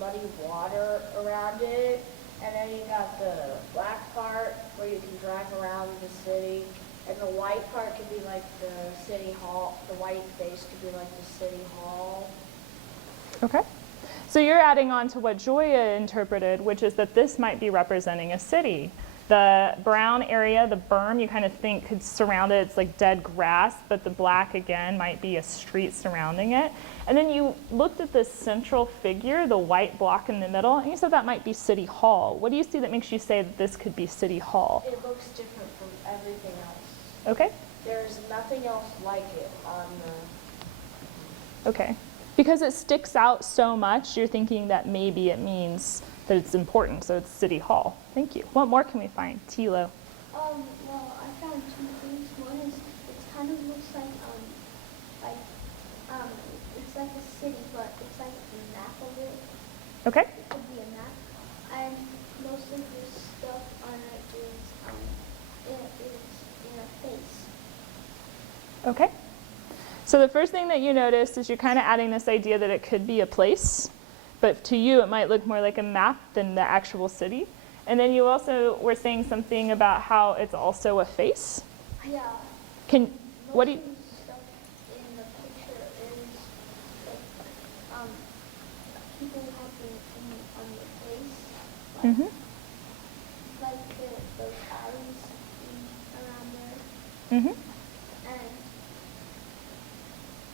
muddy water around it, and then you got the black part where you can drive around the city, and the white part could be like the city hall. The white face could be like the city hall. Okay. So you're adding on to what Joya interpreted, which is that this might be representing a city. The brown area, the berm, you kind of think could surround it. It's like dead grass, but the black, again, might be a street surrounding it. And then you looked at this central figure, the white block in the middle, and you said that might be City Hall. What do you see that makes you say that this could be City Hall? It looks different from everything else. Okay. There's nothing else like it on the... Okay. Because it sticks out so much, you're thinking that maybe it means that it's important, so it's City Hall. Thank you. What more can we find? Tilo. Well, I found two things. One is it kind of looks like it's like a city, but it's like a map of it. Okay. It could be a map, and most of this stuff on it is in a face. Okay. So the first thing that you notice is you're kind of adding this idea that it could be a place, but to you it might look more like a map than the actual city. And then you also were saying something about how it's also a face. Yeah. What do you? Most of the stuff in the picture is like people have been on your face, like, Mm-hmm. like those alleys around there, Mm-hmm. and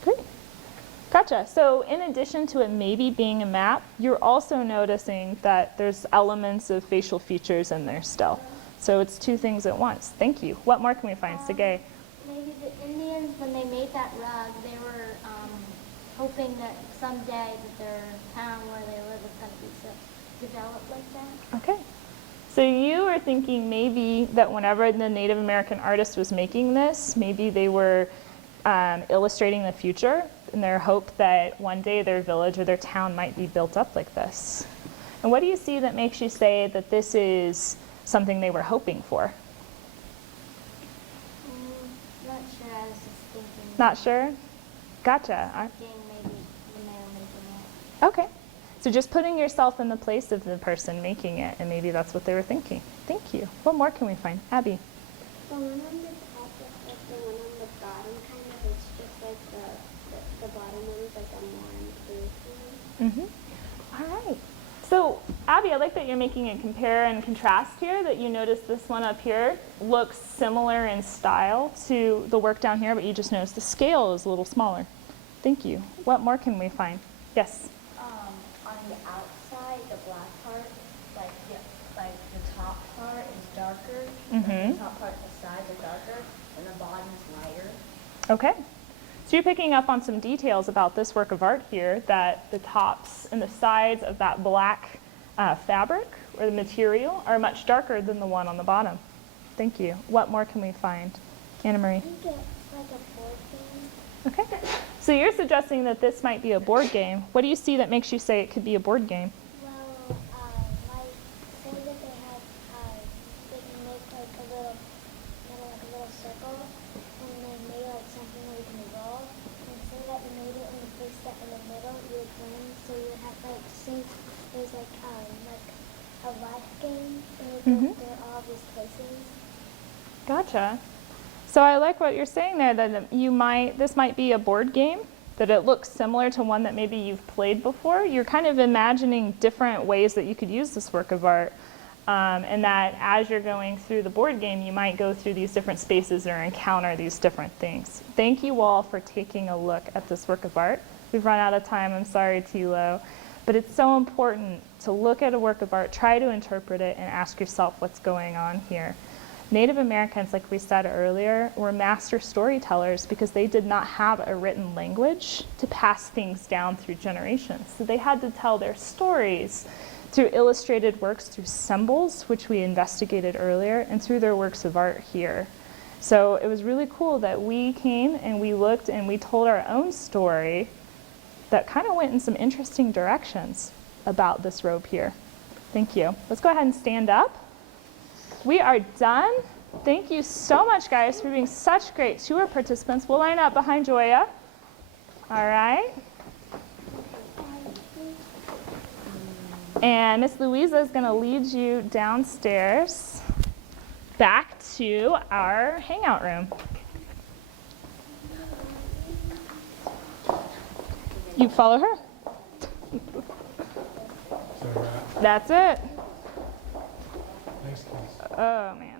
Great. Gotcha. So in addition to it maybe being a map, you're also noticing that there's elements of facial features in there still. So it's two things at once. Thank you. What more can we find? Sergey. Maybe the Indians, when they made that rug, they were hoping that someday that their town where they live is going to be developed like that. Okay. So you were thinking maybe that whenever the Native American artist was making this, maybe they were illustrating the future in their hope that one day their village or their town might be built up like this. And what do you see that makes you say that this is something they were hoping for? Not sure. I was just thinking. Not sure? Gotcha. Thinking maybe when they were making it. Okay. So just putting yourself in the place of the person making it, and maybe that's what they were thinking. Thank you. What more can we find? Abby. the one on the top is like the one on the bottom, kind of. It's just like the bottom one is like a more improved one. Mm-hmm. All right. So, Abby, I like that you're making a compare and contrast here, that you notice this one up here looks similar in style to the work down here, but you just notice the scale is a little smaller. Thank you. What more can we find? Yes? On the outside, the black part, like the top part is darker, Mm-hmm. the top part, the sides are darker, and the bottom's lighter. Okay. So you're picking up on some details about this work of art here, that the tops and the sides of that black fabric or the material are much darker than the one on the bottom. Thank you. What more can we find? Anna Marie. I think it's like a board game. Okay. So you're suggesting that this might be a board game. What do you see that makes you say it could be a board game? Well, like say that they have they can make like a little circle, and they made like something where you can evolve. And say that you made it in the place that in the middle you would win. So you would have like say there's like a life game, and you go through all these places. Gotcha. So I like what you're saying there, that this might be a board game, that it looks similar to one that maybe you've played before. You're kind of imagining different ways that you could use this work of art, and that as you're going through the board game, you might go through these different spaces or encounter these different things. Thank you all for taking a look at this work of art. We've run out of time, I'm sorry, Tilo, but it's so important to look at a work of art, try to interpret it, and ask yourself what's going on here. Native Americans, like we said earlier, were master storytellers because they did not have a written language to pass things down through generations. So they had to tell their stories through illustrated works, through symbols, which we investigated earlier, and through their works of art here. So it was really cool that we came and we looked and we told our own story that kind of went in some interesting directions about this robe here. Thank you. Let's go ahead and stand up. We are done. Thank you so much, guys, for being such great tour participants. We'll line up behind Joya. All right. And Miss Louisa is going to lead you downstairs back to our hangout room. You follow her. wrap. That's it. Thanks, Keith. Oh, man.